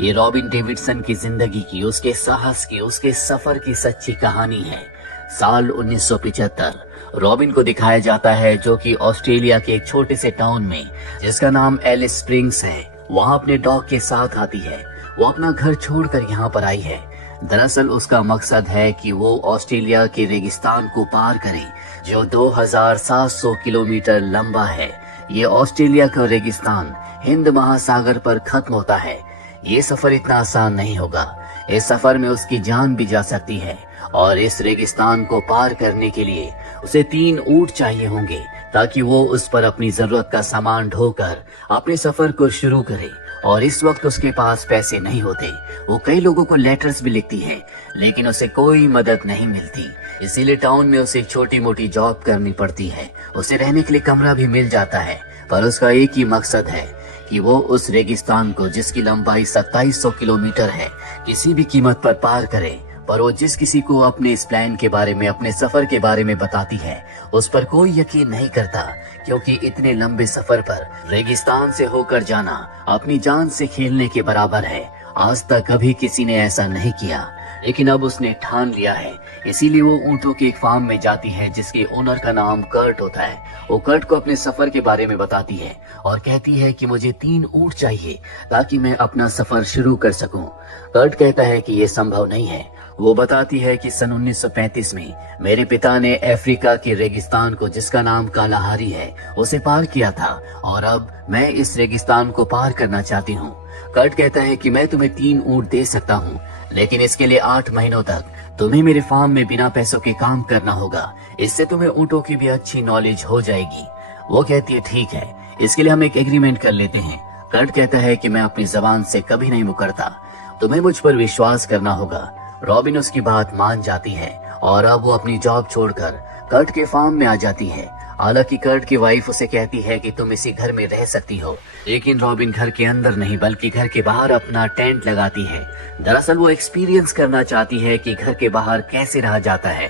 ये robin Davidson की जिंदगी की, उसके साहस की, उसके सफर की सच्ची कहानी है। साल 1975 रॉबिन को दिखाया जाता है, जो कि ऑस्ट्रेलिया के एक छोटे से टाउन में, जिसका नाम एलिस स्प्रिंग्स है, वहाँ अपने डॉग के साथ आती है। वो अपना घर छोड़कर यहाँ पर आई है। दरअसल उसका मकसद है कि वो ऑस्ट्रेलिया के रेगिस्तान को पार करे, जो 2700 किलोमीटर लंबा है। ये ऑस्ट्रेलिया का रेगिस्तान हिंद महासागर पर खत्म होता है। ये सफर इतना आसान नहीं होगा। इस सफर में उसकी जान भी जा सकती है और इस रेगिस्तान को पार करने के लिए उसे 3 ऊंट चाहिए होंगे, ताकि वो उस पर अपनी जरूरत का सामान ढोकर अपने सफर को शुरू करे। और इस वक्त उसके पास पैसे नहीं होते। वो कई लोगों को लेटर्स भी लिखती है, लेकिन उसे कोई मदद नहीं मिलती। इसीलिए टाउन में उसे एक छोटी मोटी जॉब करनी पड़ती है। उसे रहने के लिए कमरा भी मिल जाता है, पर उसका एक ही मकसद है कि वो उस रेगिस्तान को, जिसकी लंबाई 2700 किलोमीटर है, किसी भी कीमत पर पार करे। पर वो जिस किसी को अपने इस प्लान के बारे में, अपने सफर के बारे में बताती है, उस पर कोई यकीन नहीं करता, क्योंकि इतने लंबे सफर पर रेगिस्तान से होकर जाना अपनी जान से खेलने के बराबर है। आज तक कभी किसी ने ऐसा नहीं किया, लेकिन अब उसने ठान लिया है। इसीलिए वो ऊंटों के एक फार्म में जाती है, जिसके ओनर का नाम कर्ट होता है। वो कर्ट को अपने सफर के बारे में बताती है और कहती है कि मुझे 3 ऊंट चाहिए, ताकि मैं अपना सफर शुरू कर सकूं। कर्ट कहता है कि ये संभव नहीं है। वो बताती है कि सन 1935 में मेरे पिता ने अफ्रीका के रेगिस्तान को, जिसका नाम कालाहारी है, उसे पार किया था, और अब मैं इस रेगिस्तान को पार करना चाहती हूँ। कर्ट कहता है कि मैं तुम्हें 3 ऊंट दे सकता हूँ, लेकिन इसके लिए 8 महीनों तक तुम्हें मेरे फार्म में बिना पैसों के काम करना होगा। इससे तुम्हें ऊँटों की भी अच्छी नॉलेज हो जाएगी। वो कहती है ठीक है, इसके लिए हम एक एग्रीमेंट कर लेते हैं। कर्ट कहता है कि मैं अपनी जबान से कभी नहीं मुकरता, तुम्हें मुझ पर विश्वास करना होगा। रॉबिन उसकी बात मान जाती है और अब वो अपनी जॉब छोड़कर कर्ट के फार्म में आ जाती है। हालांकि कर्ट की वाइफ उसे कहती है कि तुम इसी घर में रह सकती हो, लेकिन रॉबिन घर के अंदर नहीं बल्कि घर के बाहर अपना टेंट लगाती है। दरअसल वो एक्सपीरियंस करना चाहती है कि घर के बाहर कैसे रहा जाता है।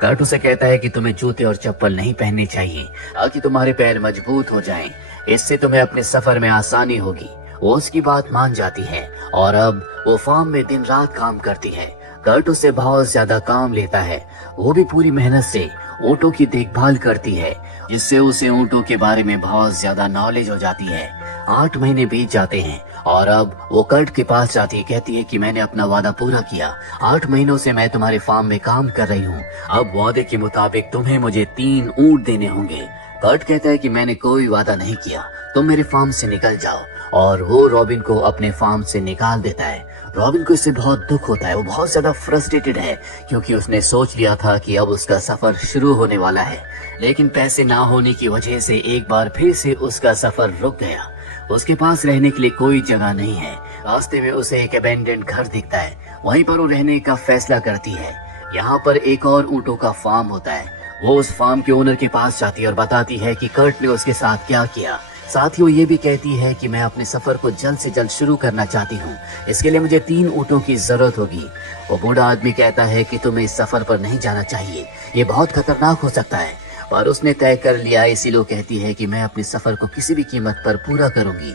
कर्ट उसे कहता है कि तुम्हें जूते और चप्पल नहीं पहनने चाहिए, ताकि तुम्हारे पैर मजबूत हो जाएं। इससे तुम्हें अपने सफर में आसानी होगी। वो उसकी बात मान जाती है और अब वो फार्म में दिन रात काम करती है। कर्ट उससे बहुत ज्यादा काम लेता है। वो भी पूरी मेहनत से ऊँटों की देखभाल करती है, जिससे उसे ऊँटों के बारे में बहुत ज्यादा नॉलेज हो जाती है। 8 महीने बीत जाते हैं और अब वो कर्ट के पास जाती है। कहती है कि मैंने अपना वादा पूरा किया। 8 महीनों से मैं तुम्हारे फार्म में काम कर रही हूँ। अब वादे के मुताबिक तुम्हें मुझे 3 ऊँट देने होंगे। कर्ट कहता है कि मैंने कोई वादा नहीं किया, तुम मेरे फार्म से निकल जाओ। और वो रॉबिन को अपने फार्म से निकाल देता है। रॉबिन को इससे बहुत दुख होता है। वो बहुत ज्यादा फ्रस्ट्रेटेड है, क्योंकि उसने सोच लिया था कि अब उसका सफर शुरू होने वाला है, लेकिन पैसे ना होने की वजह से एक बार फिर से उसका सफर रुक गया। उसके पास रहने के लिए कोई जगह नहीं है। रास्ते में उसे एक अबेंडेंड घर दिखता है, वहीं पर वो रहने का फैसला करती है। यहाँ पर एक और ऊँटों का फार्म होता है। वो उस फार्म के ओनर के पास जाती है और बताती है कि कर्ट ने उसके साथ क्या किया। साथ ही वो ये भी कहती है कि मैं अपने सफर को जल्द से जल्द शुरू करना चाहती हूँ। इसके लिए मुझे 3 ऊँटों की जरूरत होगी। वो बूढ़ा आदमी कहता है कि तुम्हें इस सफर पर नहीं जाना चाहिए, ये बहुत खतरनाक हो सकता है, पर उसने तय कर लिया, इसीलिए कहती है कि मैं अपने सफर को किसी भी कीमत पर पूरा करूंगी।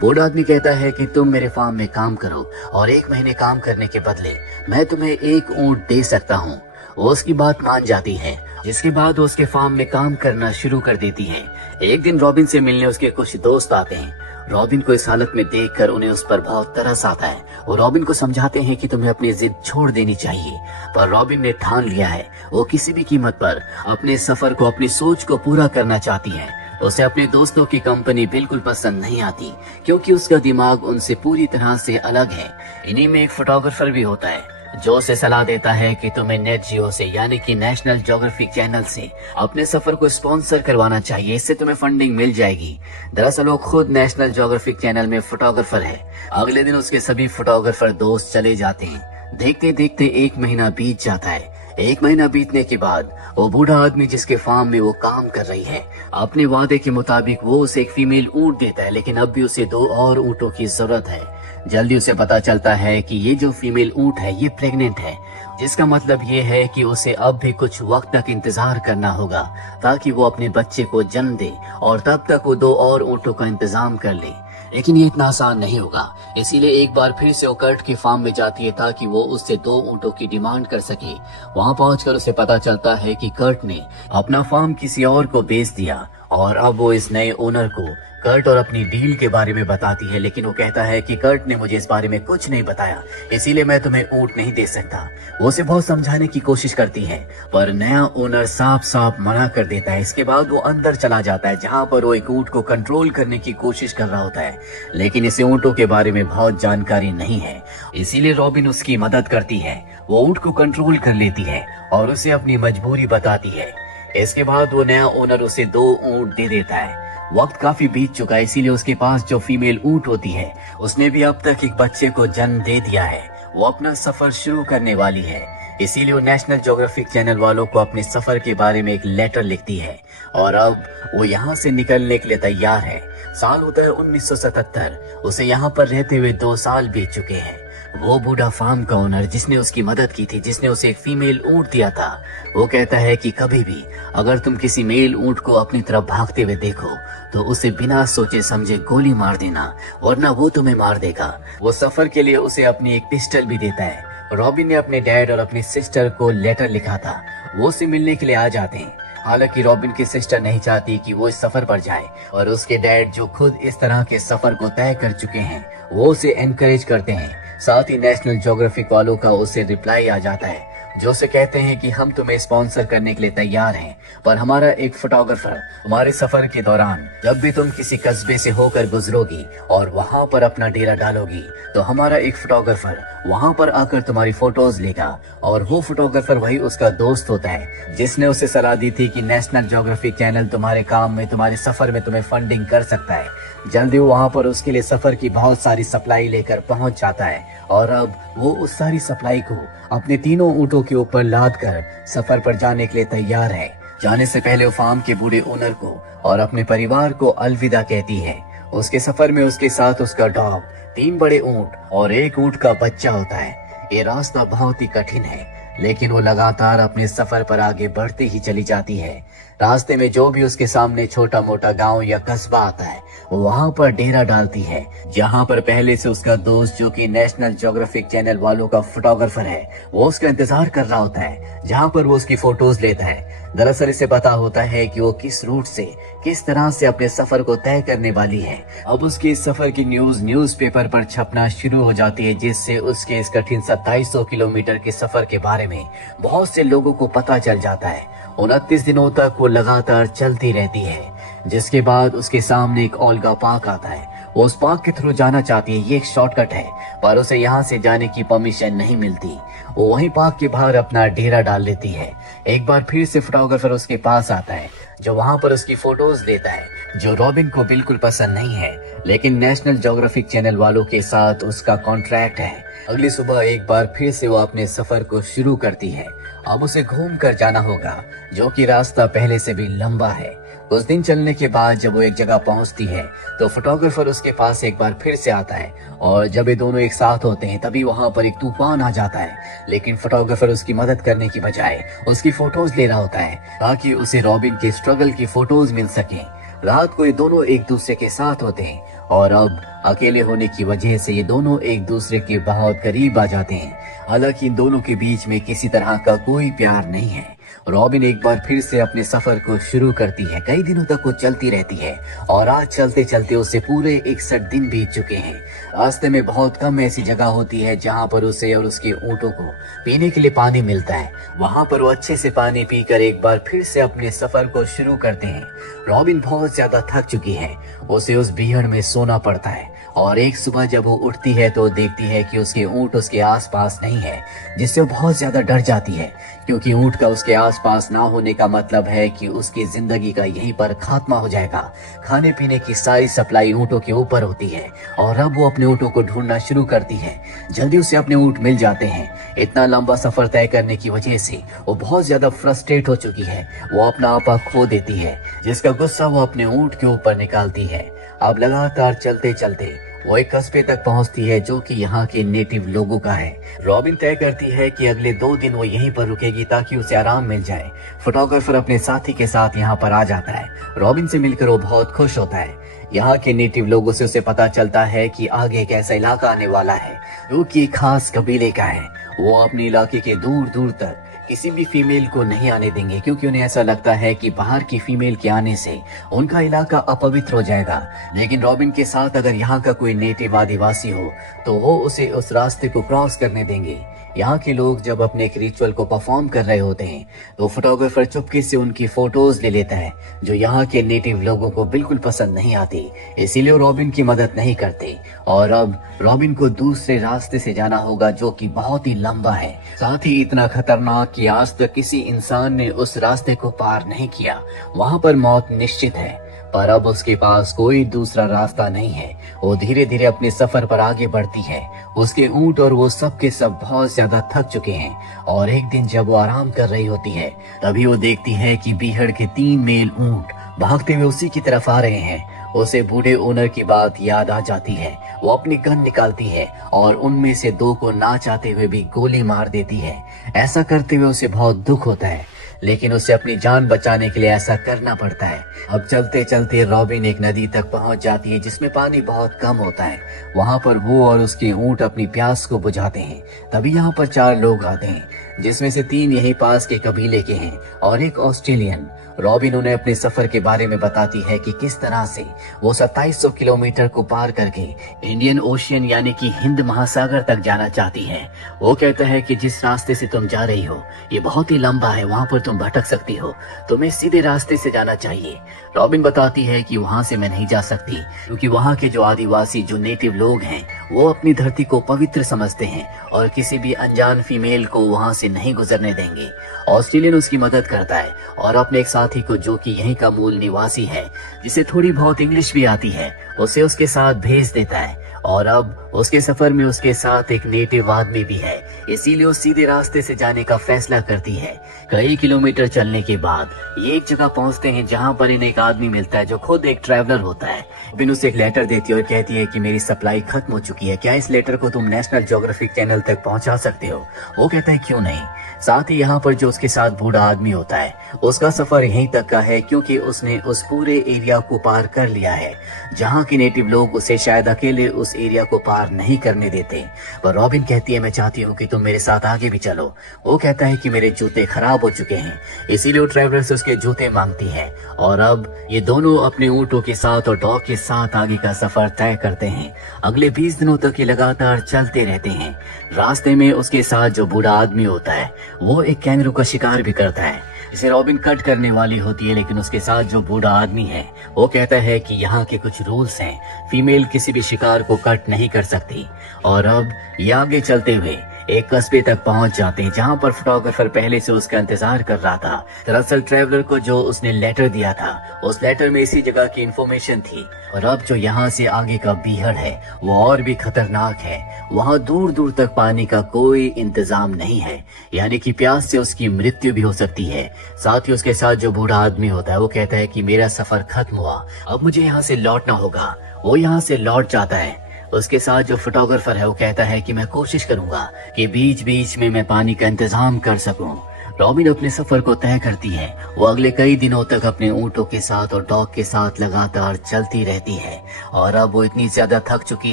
बूढ़ा आदमी कहता है कि तुम मेरे फार्म में काम करो और 1 महीने काम करने के बदले मैं तुम्हें 1 ऊँट दे सकता हूँ। वो उसकी बात मान जाती है, जिसके बाद वो उसके फार्म में काम करना शुरू कर देती है। एक दिन रॉबिन से मिलने उसके कुछ दोस्त आते हैं। रॉबिन को इस हालत में देखकर उन्हें उस पर बहुत तरस आता है। वो रॉबिन को समझाते हैं कि तुम्हें अपनी जिद छोड़ देनी चाहिए, पर रॉबिन ने ठान लिया है। वो किसी भी कीमत पर अपने सफर को, अपनी सोच को पूरा करना चाहती है। उसे अपने दोस्तों की कंपनी बिल्कुल पसंद नहीं आती, क्योंकि उसका दिमाग उनसे पूरी तरह से अलग है। इन्हीं में एक फोटोग्राफर भी होता है, जो उसे सलाह देता है कि तुम्हें नेट जियो से, यानी कि नेशनल ज्योग्राफिक चैनल से अपने सफर को स्पॉन्सर करवाना चाहिए। इससे तुम्हें फंडिंग मिल जाएगी। दरअसल वो खुद नेशनल ज्योग्राफिक चैनल में फोटोग्राफर है। अगले दिन उसके सभी फोटोग्राफर दोस्त चले जाते हैं। देखते देखते 1 महीना बीत जाता है। 1 महीना बीतने के बाद वो बूढ़ा आदमी, जिसके फार्म में वो काम कर रही है, अपने वादे के मुताबिक वो उसे एक फीमेल ऊँट देता है, लेकिन अब भी उसे 2 और ऊँटों की जरूरत है। जल्दी उसे पता चलता है कि ये जो फीमेल ऊँट है ये प्रेग्नेंट है, जिसका मतलब ये है कि उसे अब भी कुछ वक्त तक इंतजार करना होगा, ताकि वो अपने बच्चे को जन्म दे और तब तक वो 2 और ऊँटों का इंतजाम कर ले। लेकिन ये इतना आसान नहीं होगा। इसीलिए एक बार फिर से वो कर्ट की फार्म में जाती है ताकि वो उससे 2 ऊँटों की डिमांड कर सके। वहाँ पहुंचकर उसे पता चलता है कि कर्ट ने अपना फार्म किसी और को बेच दिया और अब वो इस नए ओनर को कर्ट और अपनी डील के बारे में बताती है। लेकिन वो कहता है कि कर्ट ने मुझे इस बारे में कुछ नहीं बताया, इसीलिए मैं तुम्हें ऊँट नहीं दे सकता। वो उसे बहुत समझाने की कोशिश करती है पर नया ओनर साफ साफ मना कर देता है। इसके बाद वो अंदर चला जाता है जहाँ पर वो एक ऊँट को कंट्रोल करने की कोशिश कर रहा होता है, लेकिन इसे ऊँटों के बारे में बहुत जानकारी नहीं है। इसीलिए रॉबिन उसकी मदद करती है। वो ऊँट को कंट्रोल कर लेती है और उसे अपनी मजबूरी बताती है। इसके बाद वो नया ओनर उसे 2 ऊँट दे देता है। वक्त काफी बीत चुका है, इसीलिए उसके पास जो फीमेल ऊँट होती है उसने भी अब तक एक बच्चे को जन्म दे दिया है। वो अपना सफर शुरू करने वाली है, इसीलिए वो नेशनल ज्योग्राफिक चैनल वालों को अपने सफर के बारे में एक लेटर लिखती है और अब वो यहाँ से निकलने के लिए तैयार है। साल होता है 1977। उसे यहाँ पर रहते हुए 2 साल बीत चुके हैं। वो बूढ़ा फार्म का ओनर जिसने उसकी मदद की थी, जिसने उसे एक फीमेल ऊँट दिया था, वो कहता है कि कभी भी अगर तुम किसी मेल ऊँट को अपनी तरफ भागते हुए देखो तो उसे बिना सोचे समझे गोली मार देना, वरना वो तुम्हें मार देगा। वो सफर के लिए उसे अपनी एक पिस्टल भी देता है। रॉबिन ने अपने डैड और अपनी सिस्टर को लेटर लिखा था, वो उसे मिलने के लिए आ जाते हैं। हालांकि रॉबिन की सिस्टर नहीं चाहती कि वो इस सफर पर जाए और उसके डैड जो खुद इस तरह के सफर को तय कर चुके हैं वो उसे एनकरेज करते हैं। साथ ही नेशनल ज्योग्राफिक वालों का उसे रिप्लाई आ जाता है जो उसे कहते हैं कि हम तुम्हें स्पॉन्सर करने के लिए तैयार हैं, पर हमारा एक फोटोग्राफर तुम्हारे सफर के दौरान जब भी तुम किसी कस्बे से होकर गुजरोगी और वहाँ पर अपना डेरा डालोगी तो हमारा एक फोटोग्राफर वहाँ पर आकर तुम्हारी फोटोज लेगा। और वो फोटोग्राफर वही उसका दोस्त होता है जिसने उसे सलाह दी थी कि नेशनल ज्योग्राफिक चैनल तुम्हारे काम में, तुम्हारे सफर में तुम्हें फंडिंग कर सकता है। जल्दी वो वहाँ पर उसके लिए सफर की बहुत सारी सप्लाई लेकर पहुँच जाता है और अब वो उस सारी सप्लाई को अपने 3 ऊँटों के ऊपर लाद कर सफर पर जाने के लिए तैयार है। जाने से पहले वो फार्म के बूढ़े ओनर को और अपने परिवार को अलविदा कहती है। उसके सफर में उसके साथ उसका डॉग, 3 बड़े ऊँट और 1 ऊँट का बच्चा होता है। ये रास्ता बहुत ही कठिन है, लेकिन वो लगातार अपने सफर पर आगे बढ़ती ही चली जाती है। रास्ते में जो भी उसके सामने छोटा मोटा गांव या कस्बा आता है वो वहाँ पर डेरा डालती है, जहाँ पर पहले से उसका दोस्त जो कि नेशनल ज्योग्राफिक चैनल वालों का फोटोग्राफर है वो उसका इंतजार कर रहा होता है, जहाँ पर वो उसकी फोटोज लेता है। दरअसल इसे पता होता है कि वो किस रूट से किस तरह से अपने सफर को तय करने वाली है। अब उसके इस सफर की न्यूज न्यूज़पेपर पर छपना शुरू हो जाती है, जिससे उसके इस कठिन 2700 किलोमीटर के सफर के बारे में बहुत से लोगों को पता चल जाता है। 29 दिनों तक वो लगातार चलती रहती है, जिसके बाद उसके सामने एक ओल्गा पार्क आता है। वो उस पार्क के थ्रू जाना चाहती है, ये एक शॉर्टकट है, पर उसे यहाँ से जाने की परमिशन नहीं मिलती। वो वहीं पार्क के बाहर अपना डेरा डाल लेती है। एक बार फिर से फोटोग्राफर उसके पास आता है जो वहाँ पर उसकी फोटोज लेता है, जो रॉबिन को बिल्कुल पसंद नहीं है, लेकिन नेशनल ज्योग्राफिक चैनल वालों के साथ उसका कॉन्ट्रैक्ट है। अगली सुबह एक बार फिर से वो अपने सफर को शुरू करती है। अब उसे घूम कर जाना होगा, जो कि रास्ता पहले से भी लंबा है। कुछ दिन चलने के बाद जब वो एक जगह पहुंचती है तो फोटोग्राफर उसके पास एक बार फिर से आता है और जब ये दोनों एक साथ होते हैं तभी वहां पर एक तूफान आ जाता है। लेकिन फोटोग्राफर उसकी मदद करने की बजाय उसकी फोटोज ले रहा होता है ताकि उसे रॉबिन के स्ट्रगल की फोटोज मिल सके। रात को ये दोनों एक दूसरे के साथ होते हैं और अब अकेले होने की वजह से ये दोनों एक दूसरे के बहुत करीब आ जाते हैं। हालांकि इन दोनों के बीच में किसी तरह का कोई प्यार नहीं है। रॉबिन एक बार फिर से अपने सफर को शुरू करती है। कई दिनों तक वो चलती रहती है और आज चलते चलते उसे पूरे 61 दिन बीत चुके हैं। रास्ते में बहुत कम ऐसी जगह होती है जहाँ पर उसे और उसके ऊँटों को पीने के लिए पानी मिलता है। वहाँ पर वो अच्छे से पानी पीकर एक बार फिर से अपने सफर को शुरू करते हैं। रॉबिन बहुत ज्यादा थक चुकी है, उसे उस भीड़ में सोना पड़ता है और एक सुबह जब वो उठती है तो देखती है कि उसके ऊँट उसके आसपास नहीं है, जिससे वो बहुत ज्यादा डर जाती है, क्योंकि ऊँट का उसके आसपास ना होने का मतलब है कि उसकी जिंदगी का यहीं पर खात्मा हो जाएगा। खाने पीने की सारी सप्लाई ऊँटों के ऊपर होती है और अब वो अपने ऊँटों को ढूंढना शुरू करती है। जल्दी उसे अपने ऊँट मिल जाते हैं। इतना लंबा सफर तय करने की वजह से वो बहुत ज्यादा फ्रस्ट्रेट हो चुकी है। वो अपना आपा खो देती है, जिसका गुस्सा वो अपने ऊँट के ऊपर निकालती है। अब लगातार चलते चलते वो एक कस्बे तक पहुंचती है जो कि यहाँ के नेटिव लोगों का है। रॉबिन तय करती है कि अगले 2 दिन वो यहीं पर रुकेगी ताकि उसे आराम मिल जाए। फोटोग्राफर अपने साथी के साथ यहाँ पर आ जाता है। रॉबिन से मिलकर वो बहुत खुश होता है। यहाँ के नेटिव लोगों से उसे पता चलता है कि आगे एक ऐसा इलाका आने वाला है जो कि एक खास कबीले का है। वो अपने इलाके के दूर दूर तक किसी भी फीमेल को नहीं आने देंगे, क्योंकि उन्हें ऐसा लगता है कि बाहर की फीमेल के आने से उनका इलाका अपवित्र हो जाएगा। लेकिन रॉबिन के साथ अगर यहाँ का कोई नेटिव आदिवासी हो तो वो उसे उस रास्ते को क्रॉस करने देंगे। यहाँ के लोग जब अपने एक रिचुअल को परफॉर्म कर रहे होते हैं तो फोटोग्राफर चुपके से उनकी फोटोज ले लेता है, जो यहाँ के नेटिव लोगों को बिल्कुल पसंद नहीं आती। इसीलिए रॉबिन की मदद नहीं करते और अब रॉबिन को दूसरे रास्ते से जाना होगा जो कि बहुत ही लंबा है, साथ ही इतना खतरनाक कि आज तक किसी इंसान ने उस रास्ते को पार नहीं किया। वहाँ पर मौत निश्चित है, पर अब उसके पास कोई दूसरा रास्ता नहीं है। वो धीरे धीरे अपने सफर पर आगे बढ़ती है। उसके ऊंट और वो सब के सब बहुत ज्यादा थक चुके हैं और एक दिन जब वो आराम कर रही होती है तभी वो देखती है कि बीहड़ के 3 मेल ऊंट भागते हुए उसी की तरफ आ रहे हैं। उसे बूढ़े ओनर की बात याद आ जाती है। वो अपनी गन निकालती है और उनमें से 2 को ना चाहते हुए भी गोली मार देती है। ऐसा करते हुए उसे बहुत दुख होता है, लेकिन उसे अपनी जान बचाने के लिए ऐसा करना पड़ता है। अब चलते चलते रॉबिन एक नदी तक पहुंच जाती है जिसमें पानी बहुत कम होता है। वहां पर वो और उसके ऊंट अपनी प्यास को बुझाते हैं। तभी यहाँ पर 4 लोग आते हैं, जिसमें से 3 यहीं पास के कबीले के हैं और एक ऑस्ट्रेलियन। रॉबिन उन्हें अपने सफर के बारे में बताती है कि किस तरह से वो 2700 किलोमीटर को पार करके इंडियन ओशियन यानी कि हिंद महासागर तक जाना चाहती है। वो कहता है कि जिस रास्ते से तुम जा रही हो ये बहुत ही लंबा है, वहाँ पर तुम भटक सकती हो, तुम्हें सीधे रास्ते से जाना चाहिए। रॉबिन बताती है कि वहाँ से मैं नहीं जा सकती, क्योंकि वहाँ के जो आदिवासी जो नेटिव लोग हैं वो अपनी धरती को पवित्र समझते हैं और किसी भी अनजान फीमेल को वहाँ से नहीं गुजरने देंगे। ऑस्ट्रेलियन उसकी मदद करता है और अपने एक साथी को, जो कि यहीं का मूल निवासी है, जिसे थोड़ी बहुत इंग्लिश भी आती है, उसे उसके साथ भेज देता है। और अब उसके सफर में उसके साथ एक नेटिव आदमी भी है, इसीलिए वो सीधे रास्ते से जाने का फैसला करती है। कई किलोमीटर चलने के बाद ये एक जगह पहुंचते हैं जहां पर इन्हें एक आदमी मिलता है जो खुद एक ट्रैवलर होता है। बिन उसे एक लेटर देती है और कहती है कि मेरी सप्लाई खत्म हो चुकी है, क्या इस लेटर को तुम नेशनल ज्योग्राफिक चैनल तक पहुंचा सकते हो? वो कहता है क्यों नहीं। साथ ही यहाँ पर जो उसके साथ बूढ़ा आदमी होता है उसका सफर यहीं तक का है, क्योंकि उसने उस पूरे एरिया को पार कर लिया है जहाँ के नेटिव लोग उसे शायद अकेले उस एरिया को पार नहीं करने देते। पर रॉबिन कहती है मैं चाहती हूँ कि तुम मेरे साथ आगे भी चलो। वो कहता है कि मेरे जूते खराब हो चुके हैं, इसीलिए वो ट्रैवलर से उसके जूते मांगती है। और अब ये दोनों अपने ऊँटों के साथ और डॉग के साथ आगे का सफर तय करते हैं। अगले 20 दिनों तक ये लगातार चलते रहते हैं। रास्ते में उसके साथ जो बूढ़ा आदमी होता है वो एक कैंगरू का शिकार भी करता है। इसे रॉबिन कट करने वाली होती है, लेकिन उसके साथ जो बूढ़ा आदमी है वो कहता है कि यहाँ के कुछ रूल्स हैं, फीमेल किसी भी शिकार को कट नहीं कर सकती। और अब ये आगे चलते हुए एक कस्बे तक पहुंच जाते हैं जहां पर फोटोग्राफर पहले से उसका इंतजार कर रहा था। दरअसल ट्रैवलर को जो उसने लेटर दिया था उस लेटर में इसी जगह की इंफॉर्मेशन थी। और अब जो यहाँ से आगे का बीहड़ है वो और भी खतरनाक है। वहाँ दूर दूर तक पानी का कोई इंतजाम नहीं है, यानी कि प्यास से उसकी मृत्यु भी हो सकती है। साथ ही उसके साथ जो बूढ़ा आदमी होता है वो कहता है कि मेरा सफर खत्म हुआ, अब मुझे यहाँ से लौटना होगा। वो यहाँ से लौट जाता है। उसके साथ जो फोटोग्राफर है वो कहता है कि मैं कोशिश करूंगा कि बीच बीच में मैं पानी का इंतजाम कर सकूं। रॉबिन अपने सफर को तय करती है। वो अगले कई दिनों तक अपने ऊँटों के साथ और डॉग के साथ लगातार चलती रहती है। और अब वो इतनी ज्यादा थक चुकी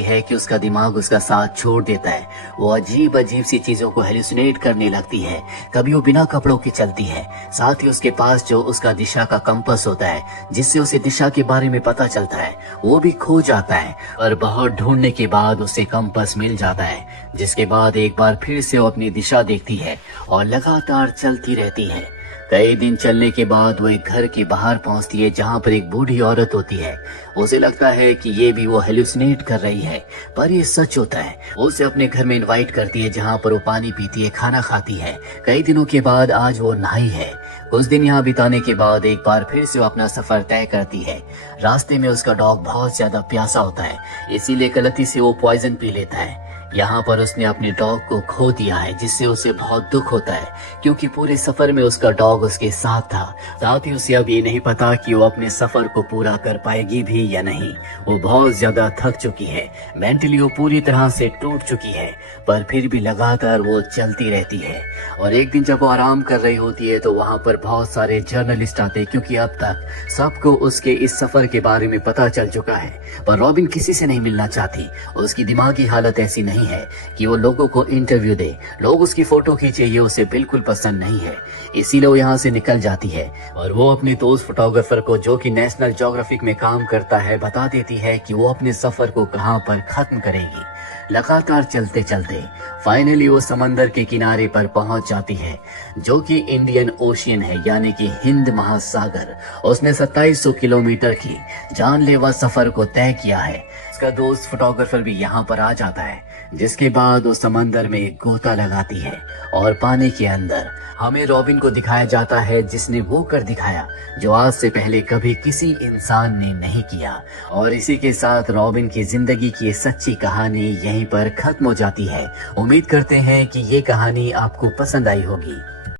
है कि उसका दिमाग उसका साथ छोड़ देता है। वो अजीब अजीब सी चीजों को हेलुसिनेट करने लगती है। कभी वो बिना कपड़ों के चलती है। साथ ही उसके पास जो उसका दिशा का कंपास होता है, जिससे उसे दिशा के बारे में पता चलता है, वो भी खो जाता है। पर बहुत ढूंढने के बाद उसे कंपास मिल जाता है, जिसके बाद एक बार फिर से वो अपनी दिशा देखती है और लगातार चलती रहती है। कई दिन चलने के बाद वो एक घर के बाहर पहुंचती है जहां पर एक बूढ़ी औरत होती है। उसे लगता है कि ये भी वो हेलुसिनेट कर रही है, पर ये सच होता है। वो उसे अपने घर में इनवाइट करती है जहां पर वो पानी पीती है, खाना खाती है। कई दिनों के बाद आज वो नहाई है। कुछ दिन यहाँ बिताने के बाद एक बार फिर से वो अपना सफर तय करती है। रास्ते में उसका डॉग बहुत ज्यादा प्यासा होता है, इसीलिए गलती से वो पॉइजन पी लेता है। यहाँ पर उसने अपने डॉग को खो दिया है, जिससे उसे बहुत दुख होता है क्योंकि पूरे सफर में उसका डॉग उसके साथ था। साथ ही उसे अब ये नहीं पता कि वो अपने सफर को पूरा कर पाएगी भी या नहीं। वो बहुत ज्यादा थक चुकी है, मेंटली वो पूरी तरह से टूट चुकी है, पर फिर भी लगातार वो चलती रहती है। और एक दिन जब वो आराम कर रही होती है तो वहाँ पर बहुत सारे जर्नलिस्ट आते, क्योंकि अब तक सबको उसके इस सफर के बारे में पता चल चुका है। पर रॉबिन किसी से नहीं मिलना चाहती। उसकी दिमागी हालत ऐसी नहीं है कि वो लोगों को इंटरव्यू दे, लोग उसकी फोटो खींचे, ये उसे बिल्कुल पसंद नहीं है। इसीलिए वो यहाँ से निकल जाती है और वो अपने दोस्त फोटोग्राफर को, जो कि नेशनल ज्योग्राफिक में काम करता है, बता देती है कि वो अपने सफर को कहाँ पर खत्म करेगी। लगातार चलते चलते फाइनली वो समंदर के किनारे पर पहुंच जाती है, जो कि इंडियन ओशियन है, यानी कि हिंद महासागर। उसने 2700 किलोमीटर की जानलेवा सफर को तय किया है। उसका दोस्त फोटोग्राफर भी यहाँ पर आ जाता है, जिसके बाद वो समंदर में एक गोता लगाती है और पानी के अंदर हमें रॉबिन को दिखाया जाता है, जिसने वो कर दिखाया जो आज से पहले कभी किसी इंसान ने नहीं किया। और इसी के साथ रॉबिन की जिंदगी की सच्ची कहानी यहीं पर खत्म हो जाती है। उम्मीद करते हैं कि ये कहानी आपको पसंद आई होगी।